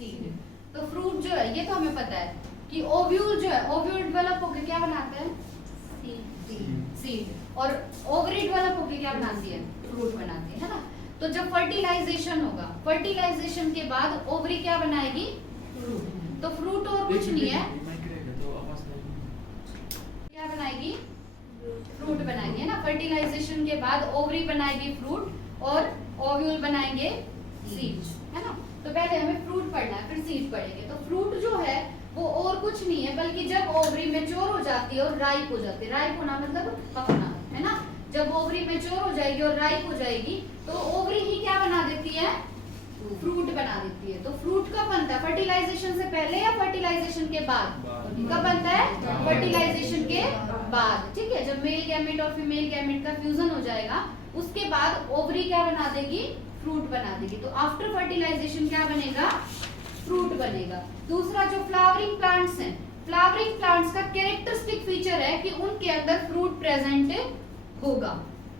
Seed. तो fruit जो है ये तो हमें पता है कि ओव्यूल जो है, ओव्यूल डेवलप होकर क्या बनाता है? सीड। और ओवरी डेवलप होकर क्या बनाती है? फ्रूट बनाती है ना। तो जब फर्टिलाइजेशन होगा, फर्टिलाइजेशन के बाद ओवरी क्या बनाएगी? फ्रूट। तो फ्रूट और कुछ नहीं है, क्या बनाएगी? फ्रूट बनाएगी, है ना। फर्टिलाइजेशन के बाद ओवरी बनाएगी फ्रूट और ओव्यूल बनाएंगे सीड, है ना। तो पहले हमें फ्रूट पढ़ना है, फिर सीड पढ़ेंगे। तो फ्रूट जो है वो और कुछ नहीं है बल्कि जब ओवरी मैच्योर हो जाती है और राइप हो जाती है, राइप होना मतलब पकना, है ना। जब ओवरी मैच्योर हो जाएगी और राइप हो जाएगी तो ओवरी ही क्या बना देती है? फ्रूट बना देती है। तो फ्रूट कब बनता है? फर्टिलाइजेशन से पहले या फर्टिलाइजेशन के बाद? कब बनता है? फर्टिलाइजेशन के बाद, ठीक है। जब मेल गैमेट और फीमेल गैमेट का फ्यूजन हो जाएगा उसके बाद ओवरी क्या बना देगी? फ्रूट बना देगी। तो आफ्टर फर्टिलाइजेशन क्या बनेगा? फ्रूट बनेगा। दूसरा जो फ्लावरिंग प्लांट्स हैं, फ्लावरिंग प्लांट्स का कैरेक्टरिस्टिक फीचर है कि उनके अंदर फ्रूट प्रेजेंट होगा।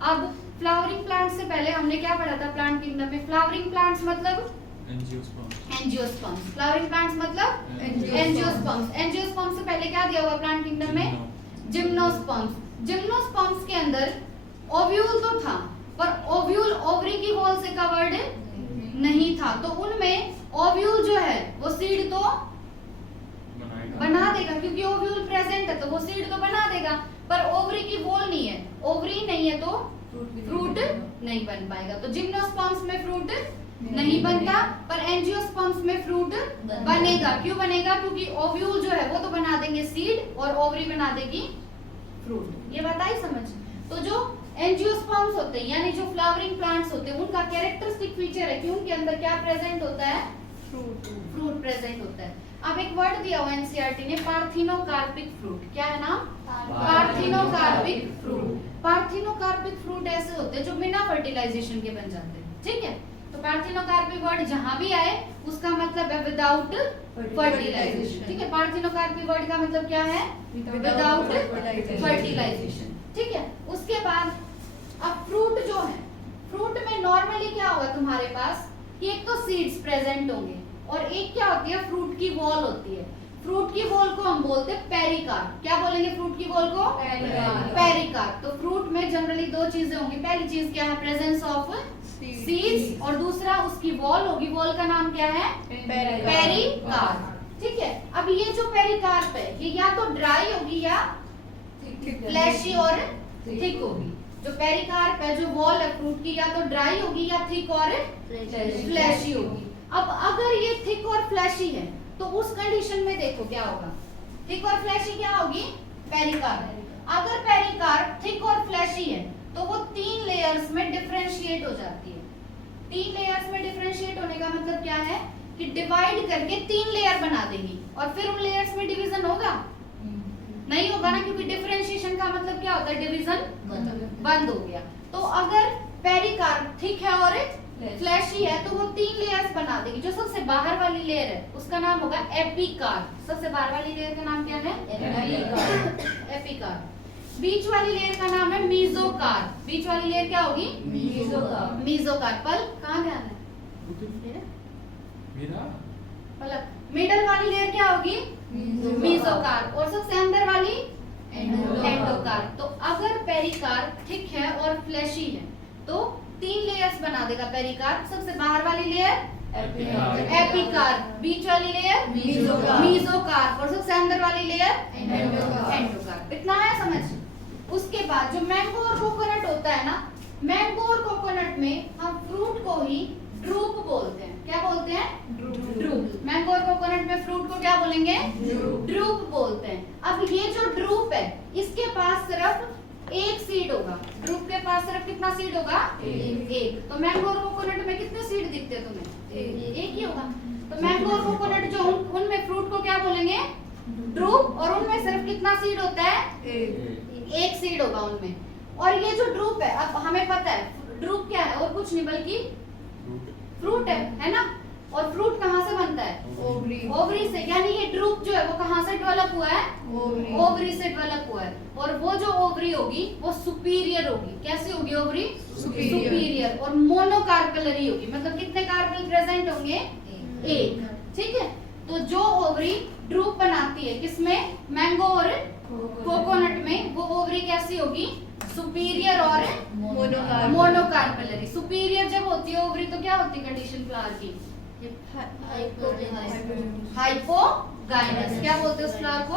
अब फ्लावरिंग प्लांट्स से पहले हमने क्या पढ़ा था प्लांट किंगडम में? फ्लावरिंग प्लांट्स मतलब एंजियोस्पर्म्स। फ्लावरिंग प्लांट्स मतलब एंजियोस्पर्म्स। एंजियोस्पर्म्स से पहले क्या दिया हुआ प्लांट किंगडम में? जिम्नोस्पर्म्स। जिम्नोस्पर्म्स के अंदर ओव्यूल तो था पर ओव्यूल ओवरी की वॉल से कवर्ड नहीं था। तो उनमें ओव्यूल जो है वो सीड तो बना देगा क्योंकि ओव्यूल प्रेजेंट है तो वो सीड तो बना देगा, पर ओवरी की वॉल नहीं है, ओवरी नहीं है तो फ्रूट नहीं बन पाएगा। तो जिम्नोस्पर्म्स में फ्रूट नहीं बनता पर एंजियोस्पर्म्स में फ्रूट बनेगा। क्यों बनेगा? क्योंकि ओव्यूल जो है वो तो बना देंगे सीड और ओवरी बना देगी फ्रूट। ये बात आई समझ? तो जो एंजियोस्पर्म्स होते हैं यानी जो फ्लावरिंग प्लांट्स होते हैं उनका कैरेक्टरिस्टिक फीचर है कि उनके अंदर क्या प्रेजेंट होता है? फ्रूट प्रेजेंट होता है। अब एक वर्ड दिया हुआ एनसीईआरटी ने, पार्थिनोकार्पिक फ्रूट। क्या है नाम? Parthenocarpic fruit. पार्थिनोकार्पिक फ्रूट ऐसे होते हैं जो बिना फर्टिलाइजेशन के बन जाते हैं, ठीक है। तो पार्थिनोकार्पिक वर्ड जहां भी आए उसका मतलब है विदाउट फर्टिलाइजेशन, ठीक है। पार्थिनोकार्पिक वर्ड का मतलब क्या है? विदाउट फर्टिलाइजेशन, ठीक है। उसके बाद अब फ्रूट जो है, फ्रूट में नॉर्मली क्या होगा तुम्हारे पास कि एक तो सीड्स प्रेजेंट होंगे और एक क्या होती है? फ्रूट की वॉल होती है। फ्रूट की वॉल को हम बोलते हैं पेरिकार्प। क्या बोलेंगे फ्रूट की वॉल को? पेरिकार्प। तो फ्रूट में जनरली दो चीजें होंगी। पहली चीज क्या है? प्रेजेंस ऑफ सीड्स और दूसरा उसकी वॉल होगी। वॉल का नाम क्या है? पेरिकार्प, ठीक है। अब ये जो पेरिकार्प है ये या तो ड्राई होगी या फ्लैशी और थिक होगी। जो पेरिकार्प है, जो वॉल है फ्रूट की, या तो ड्राई होगी या थिक और फ्लैशी होगी। अब अगर ये थिक और फ्लैशी है तो उस कंडीशन में देखो क्या होगा? थिक और फ्लैशी क्या होगी? पेरिकार्प। अगर पेरिकार्प थिक और फ्लैशी है तो वो 3 लेयर्स में डिफरेंशिएट हो जाती है। 3 लेयर्स में डिफरेंशिएट होने का मतलब क्या है कि डिवाइड करके 3 लेयर बना देगी और फिर उन लेयर्स में डिवीजन होगा? नहीं होगा ना, क्योंकि डिफरेंशिएशन का मतलब क्या होता है? डिवीजन बंद हो गया। तो अगर पेरिकार्प थिक है और फ्लैशी है तो वो 3 लेयर्स बना देगी। जो सबसे बाहर वाली लेयर है उसका नाम होगा एपिकार्प। सबसे बाहर वाली लेयर का नाम क्या है? एपिकार्प। बीच वाली लेयर का नाम है मीजोकार्प। बीच वाली लेयर क्या होगी? मीजोकार्प। पल कहाँ ध्यान है? पलक। मिडल वाली लेयर क्या होगी? मीजोकार्प। और सबसे अंदर वाली एंडोकार्प। तो अगर पेरिकार्प थिक है और फ्लैशी है तो 3 लेयर्स बना देगा पेरिकार्प। सबसे बाहर वाली लेयर एपिकार्प, बीच वाली लेयर मीजोकार्प और सबसे अंदर वाली लेयर एंडोकार्प। इतना है समझ? उसके बाद जो मैंगो और कोकोनट होता है ना, मैंगो और कोकोनट में हम फ्रूट को ही ड्रूप बोलते हैं। क्या बोलते हैं? ड्रूप। मैंगो और कोकोनट में फ्रूट को क्या बोलेंगे? ड्रूप बोलते हैं। अब ये जो ड्रूप है इसके पास सिर्फ एक सीड होगा। ड्रूप के पास सिर्फ कितना सीड होगा? एक। तो मैंगो और कोकोनट में कितने सीड दिखते हैं तुम्हें? एक ही होगा। तो मैंगो और कोकोनट जो उनमें फ्रूट को क्या बोलेंगे? ड्रूप। और उनमें सिर्फ कितना सीड होता है? एक सीड होगा उनमें। और ये जो ड्रूप है, अब हमें पता है ड्रूप क्या है और कुछ नहीं बल्कि फ्रूट है ना। और फ्रूट कहाँ से बनता है? ओवरी से। यानी ये ड्रूप जो है वो कहाँ से डेवलप हुआ है? ओवरी से डेवलप हुआ है। और वो जो ओवरी होगी वो सुपीरियर होगी। कैसी होगी ओवरी? सुपीरियर। और मोनोकार्पेलरी होगी। मतलब कितने कार्पेल प्रेजेंट होंगे? एक। ठीक है। तो जो ओवरी ड्रूप बनाती है किसमें, मैंगो और कोकोनट में, वो ओवरी कैसी होगी, सुपीरियर और मोनोकार्पेलरी। सुपीरियर जब होती है ओवरी तो क्या होती है कंडीशन फ्लावर की, हाइपोगाइनस। क्या बोलते हैं उस फ्लावर को,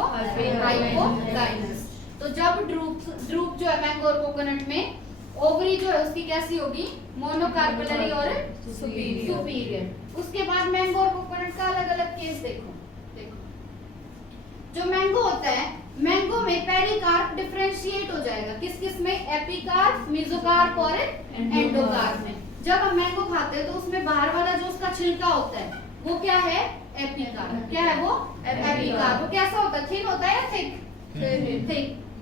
हाइपोगाइनस। तो जब ड्रूप जो है मैंगो और कोकोनट में, ओवरी जो है उसकी कैसी होगी, मोनोकार्पेलरी और सुपीरियर। उसके बाद मैंगो और कोकोनट का अलग अलग केस देखो। जो मैंगो होता है, मैंगो में पेरिकार्प डिफरेंशिएट हो जाएगा किस किस में, एपिकार्प, मेसोकार्प और एंडोकार्प में। जब हम मैंगो खाते हैं तो उसमें बाहर वाला जो उसका छिलका होता है वो क्या है, एपिकार्प। क्या है वो, एपिकार्प। वो कैसा होता है, थिन होता है या थिक,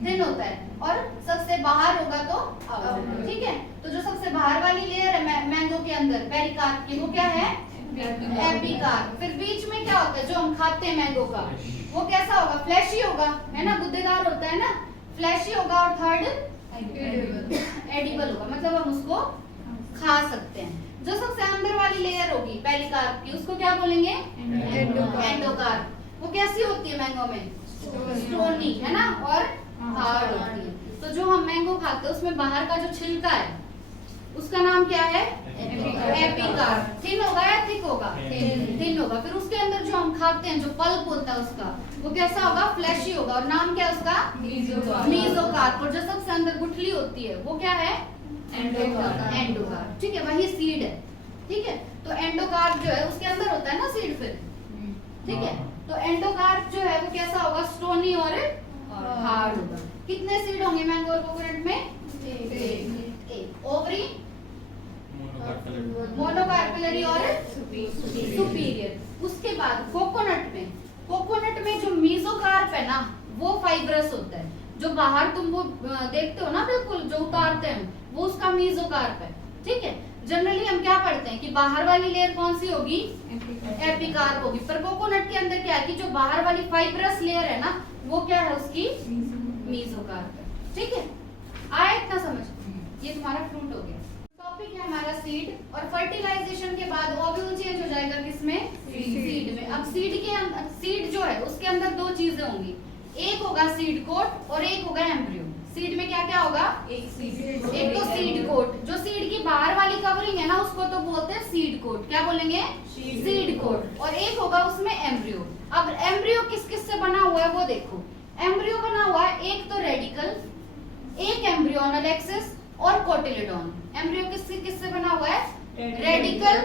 थिन होता है। और सबसे बाहर होगा तो आउटर, ठीक है। तो जो सबसे बाहर वाली लेयर है मैंगो के अंदर पेरिकार्प की, वो क्या है, एपिकार्प। फिर बीच में क्या होता है, जो हम खाते हैं मैंगो का, वो कैसा होगा, फ्लैशी होगा, है ना, गुद्देदार होता है ना, फ्लैशी होगा। और थर्ड एडिबल होगा, मतलब हम उसको खा सकते हैं। जो सबसे अंदर वाली लेयर होगी पेरिकार्प की, उसको क्या बोलेंगे, एंडोकार्प। वो कैसी होती है मैंगो में, स्टोनी, है ना, और हार्ड होती है। तो जो हम मैंगो खाते हैं उसमें बाहर का जो छिलका है उसका नाम क्या है, एपिकार्प। थिन होगा या थिक होगा, थिन होगा। फिर उसके अंदर जो हम खाते हैं जो पल्प होता है उसका, वो कैसा होगा, फ्लैशी होगा। और नाम क्या है उसका, मेसोकार्प। और जो सबसे अंदर गुठली होती है वो क्या है, एंडोकार्प। ठीक है, वही सीड है, ठीक है। तो एंडोकार्प जो है उसके अंदर होता है ना सीड, फिर ठीक है। तो एंडोकार्प जो है वो कैसा होगा, स्टोनी और हार्ड होगा। कितने सीड होंगे मैंगो और कोकोनट में, एक। ओवरी, मोनोकार्पेलरी और सुपीरियर। उसके बाद कोकोनट में जो मेसोकार्प है ना वो फाइब्रस होता है। जो बाहर तुम वो देखते हो ना, बिल्कुल जो उतारते हैं वो उसका मेसोकार्प है, ठीक है। जनरली हम क्या पढ़ते हैं कि बाहर वाली लेयर कौन सी होगी, एपिकार्प होगी। पर कोकोनट के अंदर क्या है कि जो बाहर वाली फाइब्रस लेयर है ना वो क्या है, उसकी मेसोकार्प है, ठीक है। आया इतना समझ, ये तुम्हारा फ्रूट हो गया। टॉपिक है हमारा सीड। और फर्टिलाइजेशन के बाद ओव्यूल चेंज हो जाएगा किसमें, सीड में। अब सीड के अंदर, सीड जो है उसके अंदर दो चीजें होंगी, एक होगा सीड कोट और एक होगा एम्ब्रियो। सीड में क्या क्या होगा, एक तो सीड कोट, जो सीड की बाहर वाली कवरिंग है ना उसको तो बोलते हैं सीड कोट। क्या बोलेंगे, सीड कोट। और एक होगा उसमें एम्ब्रियो। अब एम्ब्रियो किस किस से बना हुआ है वो देखो। एम्ब्रियो बना हुआ है एक तो रेडिकल, एक एम्ब्रियोनल एक्सिस और कोटिलेडॉन। एम्ब्रियो किससे बना हुआ है, रेडिकल,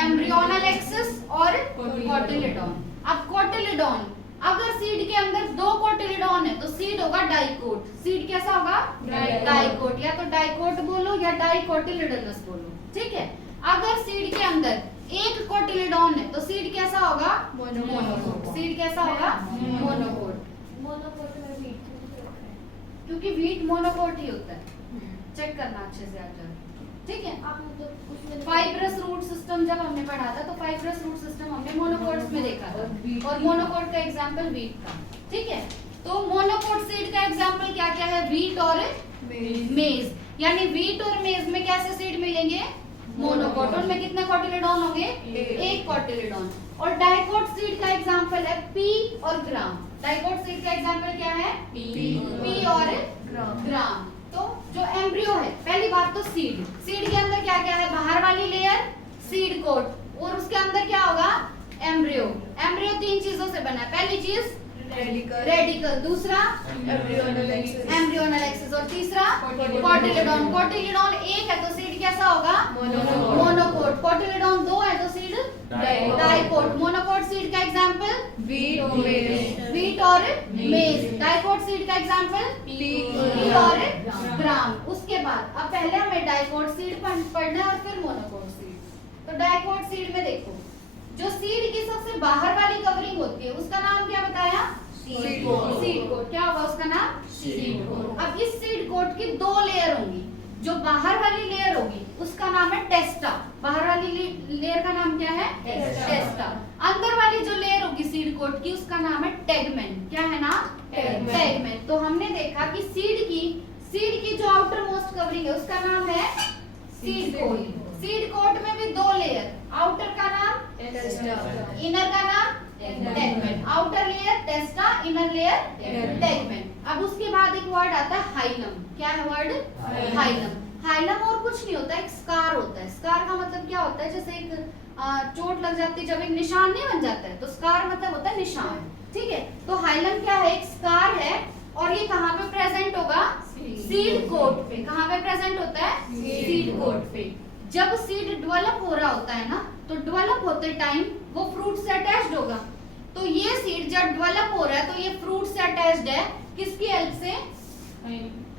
एम्ब्रियोनल एक्सिस और कोटिलेडॉन। अब कोटिलेडॉन, अगर सीड के अंदर दो कोटिलेडॉन है तो सीड होगा डाइकोट। सीड कैसा होगा, डाइकोट, या तो डाइकोट बोलो या डाइकोटिलेडोनस बोलो, ठीक है। अगर सीड के अंदर एक कोटिलेडॉन है तो सीड कैसा होगा, मोनोकोट। सीड कैसा होगा, मोनोकोट। क्योंकि व्हीट मोनोकोट ही होता है, चेक करना अच्छे से आप, ठीक है। फाइब्रस रूट सिस्टम जब हमने पढ़ा था तो फाइब्रस रूट सिस्टम हमने मोनोकोट्स में देखा था, और मोनोकोट का एग्जांपल व्हीट था, ठीक है। तो मोनोकोट सीड का एग्जांपल क्या क्या है, व्हीट और मेज। यानी व्हीट और मेज में कैसे सीड मिलेंगे, मोनोकोट। उनमें कितने कोटिलेडॉन होंगे, एक कोटिलेडॉन। और डाइकोट सीड का एग्जांपल है पी और ग्राम। डाइकोट सीड का एग्जांपल क्या है, पी और ग्राम। तो जो एम्ब्रियो है, पहली बात तो सीड के अंदर क्या क्या है, बाहर वाली लेयर सीड कोट, और उसके अंदर क्या होगा, एम्ब्रियो। तीन चीजों से बना है। पहली चीज रेडिकल, दूसरा एम्ब्रियोनल एक्सिस, और तीसरा कोटिलेडॉन। एक है तो सीड कैसा होगा, मोनोकोट। कोटिलेडॉन दो है तो सीड डाइकोट। मोनोकोट सीड का एग्जांपल व्हीट और मेज। डाइकोट सीड का एग्जांपल पी और ग्राम। उसके बाद अब पहले हमें डाइकोट सीड पढ़ना है और फिर मोनोकोट सीड। तो डाइकोट सीड में देखो, जो सीड की सबसे बाहर वाली कवरिंग होती है उसका नाम क्या बताया, सीड कोट। क्या होगा उसका नाम, सीड कोट। अब इस सीड कोट की दो लेयर होंगी। जो बाहर वाली लेयर होगी उसका नाम है टेस्टा। बाहर वाली लेयर का नाम क्या है, टेस्टा। अंदर वाली जो लेयर होगी सीड कोट की उसका नाम है टेगमेंट। क्या है नाम, टेगमेंट। तो हमने देखा कि सीड की जो आउटर मोस्ट कवरिंग है उसका नाम है सीड कोट। सीड कोट में भी 2 लेयर, आउटर का नाम इनर का नाम tegmen, outer layer टेस्टा, inner layer tegmen. अब उसके बाद एक वर्ड आता है हाइलम। क्या है वर्ड? हाइलम। हाइलम और कुछ नहीं होता, एक स्कार होता है। स्कार का मतलब क्या होता है? जैसे एक चोट लग जाती है, जब एक निशान नहीं बन जाता है, तो स्कार मतलब होता है निशान, ठीक है। तो हाइलम क्या है? एक स्कार है, और ये कहाँ पे प्रेजेंट होगा? सीड कोट पे। कहाँ पे प्रेजेंट होता है? सीड कोट पे। जब सीड डेवलप हो रहा होता है ना, तो डेवलप होते टाइम वो फ्रूट से अटैच्ड होगा। तो ये सीड जब डेवलप हो रहा है, तो ये फ्रूट से अटैच्ड है, किसकी हेल्प से?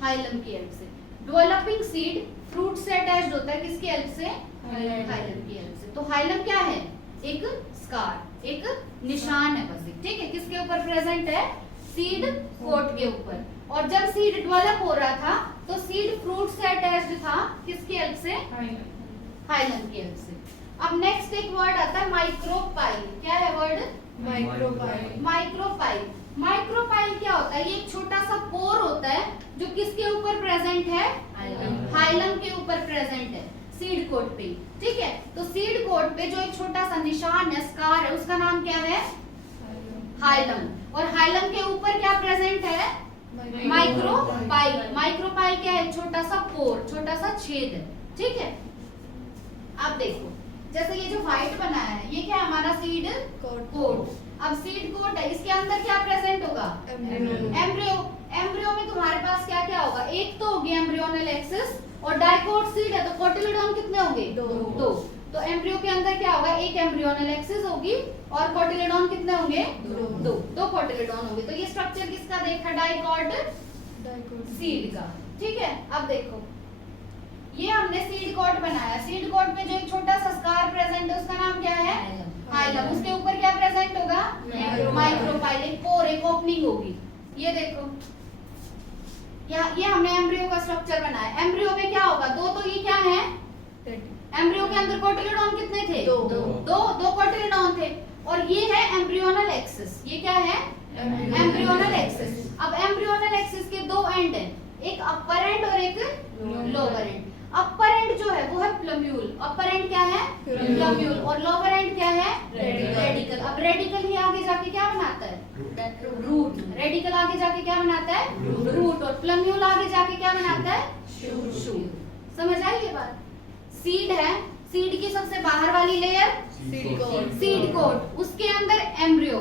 हाइलम की हेल्प से। डेवलपिंग सीड फ्रूट से अटैच्ड होता है, किसकी हेल्प से? हाइलम की हेल्प से। तो हाइलम क्या है? एक स्कार, एक निशान है बस, ठीक है। किसके ऊपर प्रेजेंट है? सीड कोट के ऊपर। और जब सीड डेवलप हो रहा था, तो सीड फ्रूट से अटैच्ड था, किसकी हेल्प से? हाइलम की हेल्प से। अब नेक्स्ट एक वर्ड आता है माइक्रोपाइल। क्या है वर्ड? माइक्रोपाइल। माइक्रोपाइल। माइक्रोपाइल क्या होता है? ये एक छोटा सा पोर होता है, जो किसके ऊपर प्रेजेंट है? हाइलम के ऊपर प्रेजेंट है, सीड कोट पे, ठीक है। तो सीड कोट पे जो एक छोटा सा निशान है, स्कार है, उसका नाम क्या है? हाइलम। और हाइलम के ऊपर क्या प्रेजेंट है? माइक्रोपाइल। माइक्रोपाइल क्या है? छोटा सा पोर, छोटा सा छेद है, ठीक है। अब देखो, जैसे ये जो व्हाइट बनाया है, ये क्या है? हमारा सीड कोट। अब सीड कोट है, इसके अंदर क्या प्रेजेंट होगा? एम्ब्रियो। एम्ब्रियो में तुम्हारे पास क्या क्या होगा? एक तो होगी एम्ब्रियोनल एक्सिस, और डाइकोट सीड है, तो कोटिलेडॉन कितने होंगे? 2। तो एम्ब्रियो के अंदर क्या होगा? एक एम्ब्रियोनल एक्सिस होगी, और कोटिलेडॉन कितने होंगे? 2 कोटिलेडॉन होंगे। तो ये स्ट्रक्चर किसका देखा? डाइकोट सीड का, ठीक है। अब देखो, ये हमने सीड कोट बनाया। सीड कोट में जो एक छोटा सा स्कार प्रेजेंट है, उसका नाम क्या है? हाइलम। उसके ऊपर क्या प्रेजेंट होगा? माइक्रोपाइल। एक पोर, एक ओपनिंग होगी। ये देखो, ये हमने एम्ब्रियो का स्ट्रक्चर बनाया। एम्ब्रियो में क्या होगा? 2 तो ये क्या है? एम्ब्रियो के अंदर कोटिलेडॉन कितने थे? 2 कोटिलेडॉन थे। और ये है एम्ब्रियोनल एक्सिस। ये क्या है? Embryonal axis. अब एम्ब्रियोनल एक्सिस के 2 एंड हैं, एक अपर एंड और एक लोअर एंड। अपर एंड जो है वो है प्लम्यूल। अपर एंड क्या है? प्लम्यूल। और लोअर एंड क्या है? रेडिकल। अब रेडिकल ही आगे जाके क्या बनाता है? रूट। रेडिकल आगे जाके क्या बनाता है? रूट। और प्लम्यूल आगे जाके क्या बनाता है? शूट। समझ आई ये बात? सीड है, सीड की सबसे बाहर वाली लेयर सीड कोट, उसके अंदर एम्ब्रियो।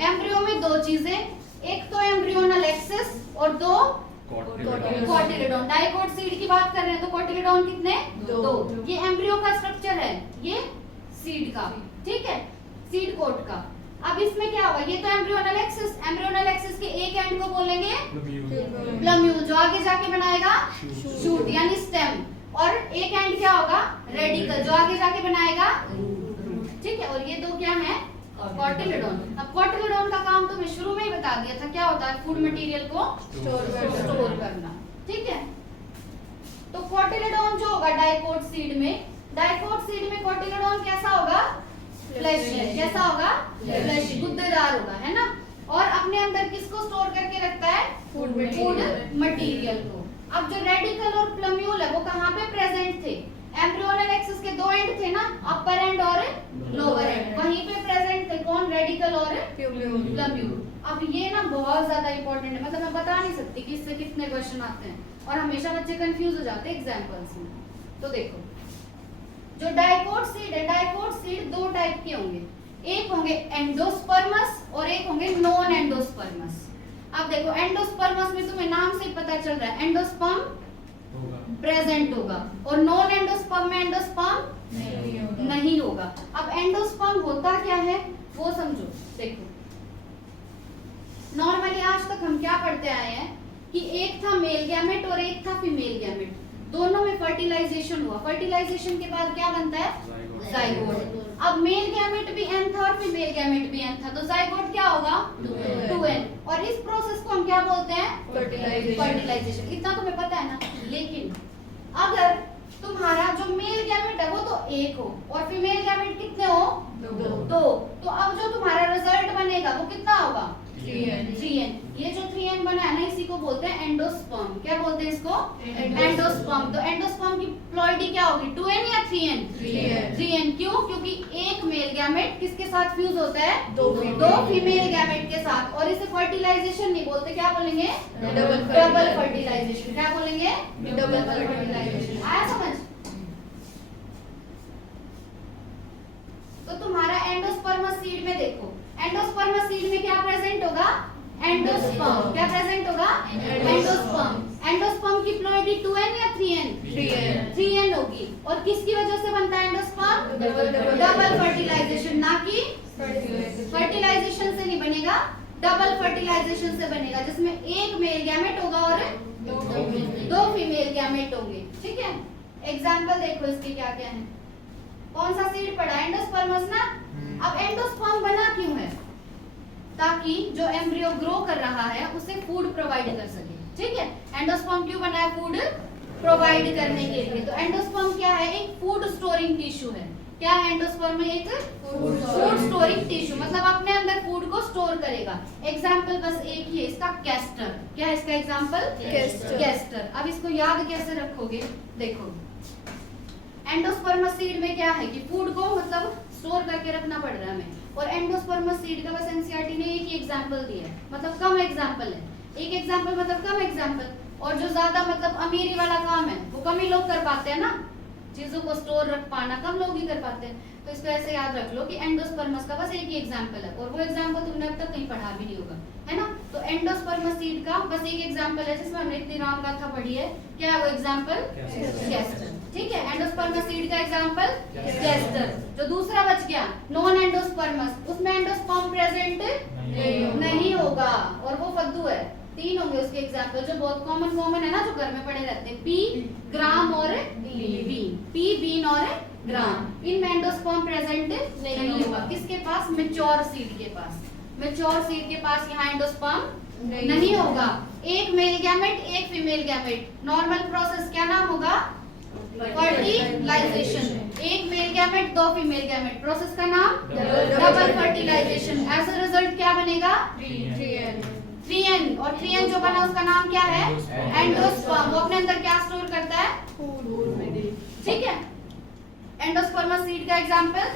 एम्ब्रियो में 2 चीजें, एक तो एम्ब्रियोनल एक्सिस और 2 कोटिलेडॉन। डाइकोट सीड की बात कर रहे हैं, तो कोटिलेडॉन कितने? 2। ये एम्ब्रियो का स्ट्रक्चर है, ये सीड का, ठीक है, सीड कोट का। अब इसमें क्या होगा? ये तो एम्ब्रियोनल एक्सिस। एम्ब्रियोनल एक्सिस के एक एंड को बोलेंगे प्लम्यूल, जो आगे जाके बनाएगा शूट यानी स्टेम। और एक एंड क्या होगा? रेडिकल, जो आगे जाके बनाएगा रूट, ठीक है। और ये 2 क्या है? कोटिलेडॉन। अब कोटिलेडॉन का काम तो मैं शुरू में ही बता दिया था, क्या होता है? फूड मटेरियल को स्टोर करना, ठीक है। तो कोटिलेडॉन जो होगा डाइकोट सीड में, डाइकोट सीड में कोटिलेडॉन कैसा होगा? फ्लैशी। कैसा होगा? फ्लैशी, गुद्देदार होगा, है ना। और अपने अंदर किसको स्टोर करके रखता है? फूड मटेरियल को। अब जो रेडिकल और प्लम्यूल है वो कहाँ पे प्रेजेंट थे? एम्ब्रियोनल एक्सिस के 2 एंड थे ना, अपर एंड और लोअर एंड, वहीं पे प्रेजेंट थे। कौन? रेडिकल और प्लम्यूल। अब ये ना बहुत ज्यादा इंपॉर्टेंट है, मतलब मैं बता नहीं सकती कि इससे कितने क्वेश्चन आते हैं, और हमेशा बच्चे कंफ्यूज हो जाते हैं एग्जांपल्स में। तो देखो, जो डाइकोट सीड है, डाइकोट सीड 2 टाइप के होंगे, एक होंगे एंडोस्पर्मस और एक होंगे नॉन एंडोस्पर्मस। अब देखो, एंडोस्पर्मस में तुम्हें नाम से पता चल रहा है एंडोस्पर्म प्रेजेंट होगा, और नॉन एंडोस्पर्म में एंडोस्पर्म नहीं होगा। अब एंडोस्पर्म होता क्या है वो समझो। देखो, नॉर्मली आज तक हम क्या पढ़ते आए हैं कि एक था मेल गैमेट और एक था फीमेल गैमेट, दोनों में फर्टिलाइजेशन हुआ। फर्टिलाइजेशन के बाद क्या बनता है? जाइगोट। अब मेल गैमेट भी एन था और फीमेल गैमेट भी एन था, तो जाइगोट क्या होगा? 2n। और इस प्रोसेस को हम क्या बोलते हैं? फर्टिलाइजेशन। इतना तुम्हें पता है ना। लेकिन अगर तुम्हारा जो मेल गैमेट है वो तो 1 हो और फीमेल गैमेट कितने हो? 2, तो अब जो तुम्हारा रिजल्ट बनेगा वो कितना होगा? 3n। ये जो 3n बना है ना, इसी को बोलते हैं एंडोस्पर्म। क्या बोलते हैं इसको? एंडोस्पर्म। तो एंडोस्पर्म की प्लॉइडी क्या होगी? 2n या 3n? 3n। क्यों? क्योंकि एक मेल गैमेट किसके साथ फ्यूज होता है? दो फीमेल गैमेट के साथ। और इसे फर्टिलाइजेशन नहीं बोलते, क्या बोलेंगे? Double fertilisation. क्या बोलेंगे? Double fertilisation. आया समझ? तो तुम्हारा एंडोस्पर्मस सीड में देखो, एंडोस्पर्मस सीड में क्या प्रेजेंट होगा? एंडोस्पर्म। क्या प्रेजेंट होगा? एंडोस्पर्म। एंडोस्पर्म की प्लॉइडी 2n या 3n? 3n होगी। और किसकी वजह से बनता है एंडोस्पर्म? Double fertilisation. ना कि फर्टिलाइजेशन से नहीं बनेगा, डबल फर्टिलाइजेशन से बनेगा, जिसमें एक मेल गैमेट होगा और दो फीमेल गैमेट होंगे। ठीक है, एग्जाम्पल देखो इसके क्या क्या है। कौन सा सीड पड़ा? एंडोस्पर्मस ना। अब एंडोस्पर्म बना क्यों है? ताकि जो एम्ब्रियो ग्रो कर रहा है उसे फूड प्रोवाइड कर सके। ठीक है, एंडोस्पर्म क्यों बना है? फूड प्रोवाइड करने के लिए। तो एंडोस्पर्म क्या है? एक फूड स्टोरिंग टिश्यू है। क्या है एंडोस्पर्म? एक फूड स्टोरिंग टिश्यू, मतलब अपने अंदर फूड को स्टोर करेगा। एग्जाम्पल बस एक ही है इसका, कैस्टर। क्या है इसका एग्जाम्पल? कैस्टर। अब इसको याद कैसे रखोगे? देखो, एंडोस्पर्मस सीड में क्या है कि फूड को मतलब स्टोर करके रखना पड़ रहा है हमें। और एंडोस्पर्मस सीड का बस एनसीईआरटी ने एक ही एग्जांपल दिया है, मतलब कम एग्जांपल है। एक एग्जांपल मतलब कम एग्जांपल। और जो ज्यादा मतलब अमीरी वाला काम है वो कम ही लोग कर पाते हैं ना, चीजों को स्टोर रख पाना कम लोग ही कर पाते हैं। तो इसको ऐसे याद रख लो कि एंडोस्पर्मस का बस एक ही एग्जांपल है, और वो एग्जांपल तुमने अब तक कहीं पढ़ा भी नहीं होगा, है ना। तो एंडोस्पर्मस सीड का बस एक एग्जांपल है जिसमें हमने इतनी राम गाथा पढ़ी है। क्या है वो एग्जांपल? कैस्टर। ठीक है, एंडोस्पर्मस सीड का एग्जांपल कैस्टर। जो दूसरा बच गया नॉन एंडोस्पर्मस, उसमें एंडोस्पर्म प्रेजेंट नहीं होगा और वो फद्दू है। 3 होंगे उसके एग्जांपल जो बहुत कॉमन है ना, जो घर में पड़े रहते हैं, पी, ग्राम और बीन। पी, बीन और ग्राम। इनमें एंडोस्पर्म प्रेजेंट नहीं होगा। किसके पास? मैच्योर सीड के पास। मैच्योर सीड के पास यहाँ एंडोस्पर्म नहीं होगा। एक मेल गैमेट, एक फीमेल गैमेट। नॉर्मल प्रोसेस क्या नाम होगा? फर्टिलाइजेशन। एक मेल गैमेट, दो फीमेल गैमेट, प्रोसेस का नाम double fertilisation. As a result क्या बनेगा? 3n। और 3n जो बना उसका नाम क्या है? एंडोस्पर्म। वो अपने अंदर क्या स्टोर करता है? ठीक है, एंडोस्पर्मस सीड का example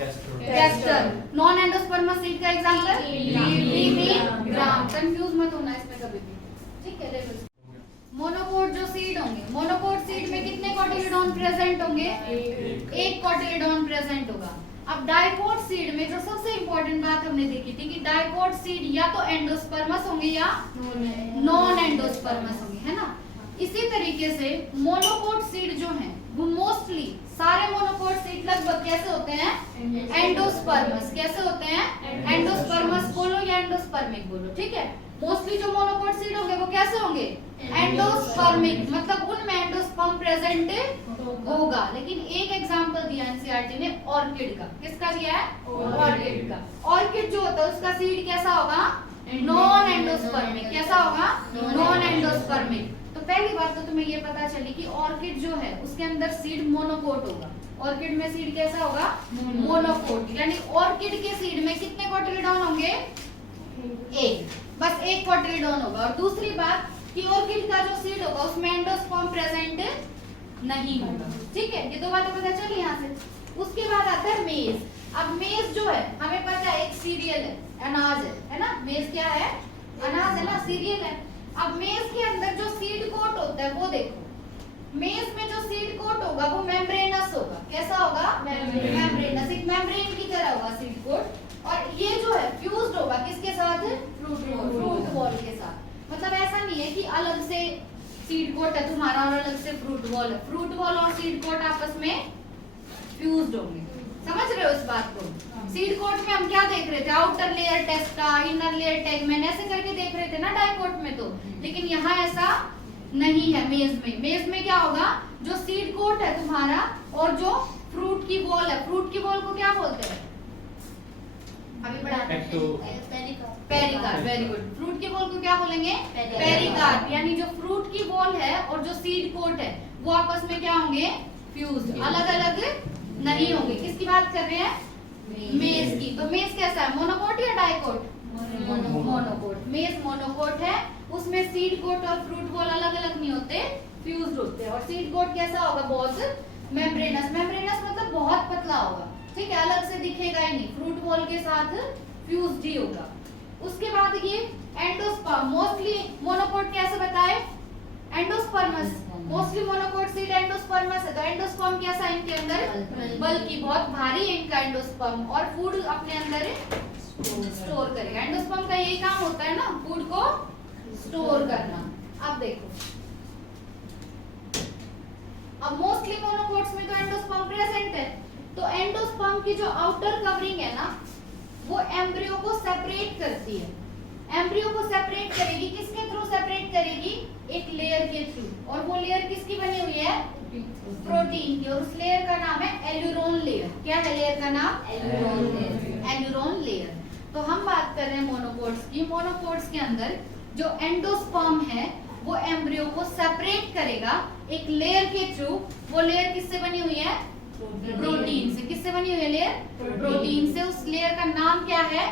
castor. Non endosperms seed का एग्जांपल ग्राम। कंफ्यूज मत होना इसमें कभी भी। ठीक है, देखो मोनोकोट जो सीड होंगे, मोनोकोट सीड में कितने कोटिलेडॉन प्रेजेंट होंगे? एक कोटिलेडॉन प्रेजेंट होगा। अब डाइकोट सीड में जो सबसे इंपॉर्टेंट बात हमने देखी थी कि डाइकोट सीड या तो एंडोस्पर्मस होंगे या नॉन एंडोस्पर्मस होंगे, है ना। इसी तरीके से मोनोकोट सीड जो है वो मोस्टली सारे मोनोकोट सीड लगभग कैसे होते हैं? एंडोस्पर्मस। कैसे होते हैं? एंडोस्पर्मस बोलो या एंडोस्पर्मिक बोलो। ठीक है, मोस्टली जो मोनोकोट सीड होंगे वो कैसे होंगे? एंडोस्पर्मिक, मतलब उनमें एंडोस्पर्म प्रेजेंट होगा। लेकिन एक एग्जांपल दिया एनसीईआरटी ने ऑर्किड का। किसका दिया है? ऑर्किड का। ऑर्किड जो होता है उसका सीड कैसा होगा? Non endospermic. कैसा होगा? Non endospermic. तो पहली बात तो तुम्हें ये पता चली कि ऑर्किड जो है उसके अंदर सीड मोनोकोट होगा। ऑर्किड में सीड कैसा होगा? मोनोकोट। यानी ऑर्किड के सीड में कितने कोटिलेडॉन होंगे? एक, बस एक कोटिलेडॉन होगा। और दूसरी बात कि ऑर्किड का जो सीड होगा उसमें एंडोस्पर्म प्रेजेंट नहीं होगा। ठीक है, ये दो बातें पता चली यहाँ से। उसके बाद आता है मेज। अब मेज जो है हमें पता है एक सीरियल है, अनाज है ना। मेज क्या है? अनाज है ना, सीरियल है। अब मेज के अंदर जो सीड कोट होता है वो देखो, मेज में जो सीड कोट होगा वो मेम्ब्रेनस होगा। कैसा होगा? मेम्ब्रेनस। एक मेम्ब्रेन की तरह होगा सीड कोट। और ये जो है फ्यूज्ड होगा किसके साथ? फ्रूट वॉल के साथ। मतलब ऐसा नहीं है कि अलग से सीड कोट है तुम्हारा और अलग से फ्रूट वॉल है। फ्रूट वॉल और सीड कोट आपस में फ्यूज्ड होंगे। समझ रहे हो इस बात को? सीड कोट में हम क्या देख रहे थे? Outer layer टेस्टा, inner layer tegmen, ऐसे करके देख रहे थे ना डाइकोट में तो। लेकिन यहाँ ऐसा नहीं है मेज में। मेज में क्या होगा? जो सीड कोट है तुम्हारा और जो फ्रूट की वॉल है, फ्रूट की वॉल को क्या बोलते हैं? अभी पढ़ाते हैं पेरिकार्प। Very good. फ्रूट की वॉल को क्या बोलेंगे? पेरिकार्प। यानी जो फ्रूट की वॉल है और जो सीड कोट है वो आपस में क्या होंगे? फ्यूज, अलग अलग नहीं होंगे। किसकी बात कर रहे हैं? मेज की। तो मेज कैसा है? मोनोकोट या डाइकोट? मोनोकोट। मेज मोनोकोट है, उसमें सीड कोट और फ्रूट बॉल अलग अलग नहीं होते, फ्यूज्ड होते हैं। और सीड कोट कैसा होगा, बहुत मेम्ब्रेनस, मेम्ब्रेनस मतलब बहुत पतला होगा, ठीक है, अलग से दिखेगा ही नहीं, फ्रूट बॉल के साथ फ्यूज्ड ही होगा। उसके बाद ये एंडोस्पर्म, मोस्टली मोनोकोट कैसे बताए, endosperms, mostly monocot seed endosperms है। तो एंडोस्पर्म कैसा है इनके अंदर, बल्कि बहुत भारी है इनका एंडोस्पर्म, और फूड अपने अंदर स्टोर करेगा। एंडोस्पर्म का यही काम होता है ना, फूड को स्टोर करना। अब देखो, अब मोस्टली मोनोकोट्स में तो एंडोस्पर्म प्रेजेंट है, तो एंडोस्पर्म की जो आउटर कवरिंग है ना, वो एम्ब्रियो को सेपरेट करती है। एम्ब्रियो को सेपरेट करेगी, किसके थ्रू सेपरेट करेगी, एक लेयर के थ्रू, और वो लेयर किसकी बनी हुई है, प्रोटीन की, और उस लेयर का नाम है एल्यूरोन लेयर। क्या है लेयर का नाम, एल्यूरोन लेयर, एल्यूरोन लेयर। तो हम बात कर रहे हैं मोनोकोट्स की। मोनोकोट्स के अंदर जो एंडोस्पर्म है वो एम्ब्रियो को सेपरेट करेगा एक लेयर के थ्रू। वो लेयर किससे बनी हुई है, प्रोटीन से। किससे बनी हुई है लेयर, प्रोटीन से। उस लेयर का नाम क्या है,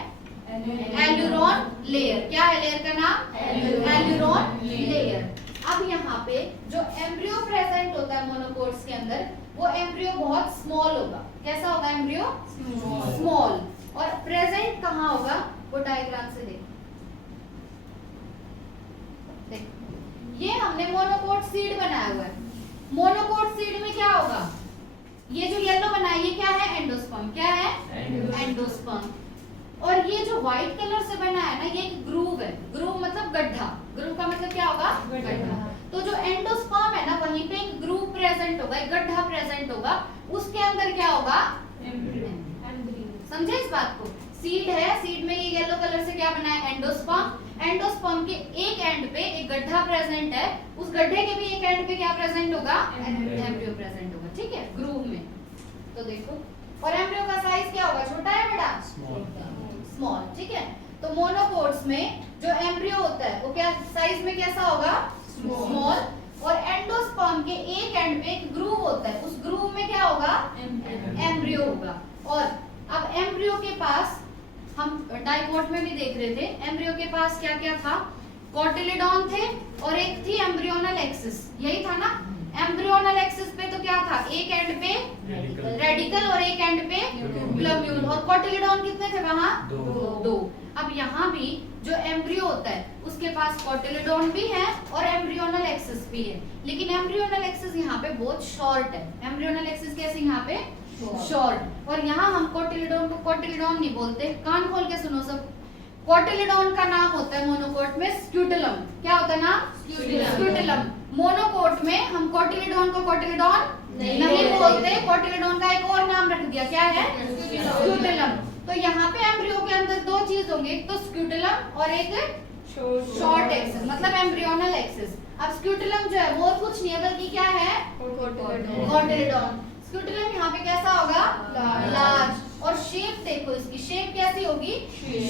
एल्यूरोन लेयर। क्या है लेयर का नाम, एल्यूरोन लेयर। अब यहाँ पे जो एम्ब्रियो प्रेजेंट होता है मोनोकोट्स के अंदर, वो एम्ब्रियो बहुत स्मॉल होगा। कैसा होगा एम्ब्रियो, स्मॉल। और प्रेजेंट कहाँ होगा, वो डायग्राम से देखो। ये हमने मोनोकोट सीड बनाया हुआ है। मोनोकोट सीड में क्या होगा, ये जो येलो बना है ये क्या है, एंडोस्पर्म। क्या है, एंडोस्पर्म। और ये जो व्हाइट कलर से बना है ना, ये एक ग्रूव है। ग्रूव मतलब गड्ढा, ग्रूव का मतलब क्या होगा, गड्ढा। तो जो एंडोस्पर्म है ना, वहीं पे एक ग्रूव प्रेजेंट होगा, एक गड्ढा प्रेजेंट होगा, उसके अंदर क्या होगा, समझे इस बात को। सीड है, सीड में ये येलो कलर से क्या बना है, एंडोस्पर्म। एंडोस्पर्म के एक एंड पे एक गड्ढा प्रेजेंट है, उस गड्ढे के भी एक एंड पे क्या प्रेजेंट होगा, एम्ब्रियो प्रेजेंट होगा, ठीक है, ग्रूव में। तो देखो, और एम्ब्रियो का साइज क्या होगा, छोटा है बड़ा, स्मॉल, ठीक है। तो मोनोकोट्स में जो एम्ब्रियो होता है वो क्या साइज में कैसा होगा, स्मॉल। और एंडोस्पर्म के एक एंड पे एक ग्रूव होता है, उस ग्रूव में क्या होगा, एम्ब्रियो होगा। और अब एम्ब्रियो के पास, हम डाइकोट में भी देख रहे थे, एम्ब्रियो के पास क्या क्या था, कोटिलिडॉन थे और एक थी एम्ब्रियोनल एक्सिस, यही था ना। एम्ब्रियोनल एक्सिस पे तो क्या था, एक एंड पे रेडिकल और एक एंड पे प्लम्यूल। और कोटिलिडॉन कितने थे वहां, दो। अब यहाँ भी जो एम्ब्रियो होता है उसके पास कोटिलिडॉन भी है और एम्ब्रियोनल एक्सिस भी है, लेकिन एम्ब्रियोनल एक्सिस यहाँ पे बहुत शॉर्ट है। एम्ब्रियोनल एक्सिस कैसे, यहाँ पे शॉर्ट। और यहाँ हम कोटिलिडॉन को कोटिलिडॉन नहीं बोलते, कान खोल के सुनो सब। कोटिलिडॉन का नाम होता है मोनोकोट में स्क्यूटेलम। क्या होता है नाम, स्क्यूटेलम। मोनोकोट में हम कोटिलिडॉन को कोटिलिडॉन नहीं बोलते, कोटिलिडॉन का एक और नाम रख दिया, क्या है, स्क्यूटेलम। तो यहाँ पे एम्ब्रियो के अंदर दो चीज होंगे, एक तो स्क्यूटेलम और एक शॉर्ट एक्सिस, मतलब एम्ब्रियोनल एक्सिस। अब स्क्यूटेलम जो है वो कुछ नहीं है बल्कि क्या है, कोटिलिडॉन। स्क्यूटेलम यहाँ पे कैसा होगा, लार्ज। और शेप देखो, इसकी शेप कैसी होगी,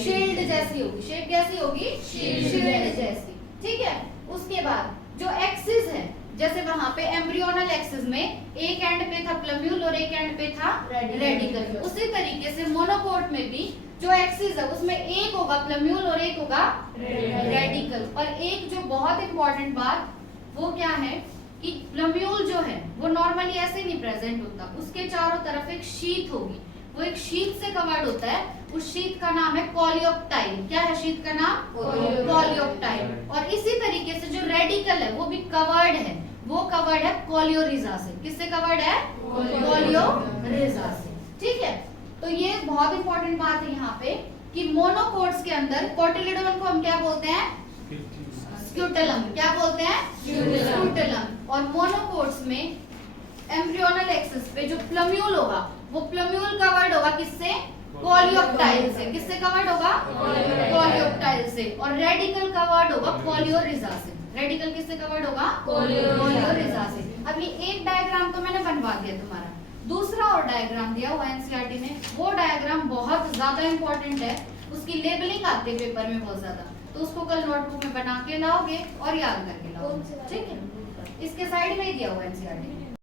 शील्ड जैसी होगी। शेप कैसी होगी, शील्ड जैसी, ठीक है। उसके बाद जो एक्सिस है, जैसे वहां पे एम्ब्रियोनल एक्सिस में एक एंड पे था प्लम्यूल और एक एंड पे था रेडिकल, उसी तरीके से मोनोकोट में भी जो एक्सिस है उसमें एक होगा प्लम्यूल और एक होगा रेडिकल। और एक जो बहुत इंपॉर्टेंट बात वो क्या है कि प्लम्यूल जो है वो नॉर्मली ऐसे नहीं प्रेजेंट होता, उसके चारों तरफ एक शीथ होगी, वो एक शीथ से कवर्ड होता है। उस शीथ का नाम है कोलियोप्टाइल। क्या है शीथ का नाम, कोलियोप्टाइल। और इसी तरीके से जो रेडिकल है वो भी कवर्ड है, वो कवर्ड है कोलियोरिजा से। किससे कवर्ड है, कोलियोरिजा से, ठीक है। तो ये बहुत इंपॉर्टेंट बात है यहाँ पे कि मोनोकोट्स के अंदर कोटिलिडॉन को हम क्या बोलते हैं, स्क्यूटेलम। क्या बोलते हैं, स्क्यूटेलम। और मोनोकोट्स में एम्ब्रियोनल एक्सिस पे जो प्लम्यूल होगा वो प्लम्यूल कवर्ड होगा किससे, कोलियोप्टाइल से। किससे कवर्ड होगा, कोलियोप्टाइल से। और रेडिकल कवर्ड होगा कोलियोरिजा से। रेडिकल किससे कवर्ड होगा, कोलियोरिजा से। अब ये एक डायग्राम तो मैंने बनवा दिया तुम्हारा, दूसरा और डायग्राम दिया हुआ एनसीईआरटी ने, वो डायग्राम बहुत ज्यादा इंपॉर्टेंट है, उसकी लेबलिंग आती है पेपर में बहुत ज्यादा, तो उसको कल नोटबुक में बना के लाओगे और याद करके लाओगे, ठीक है। इसके साइड में ही दिया हुआ एनसीईआरटी।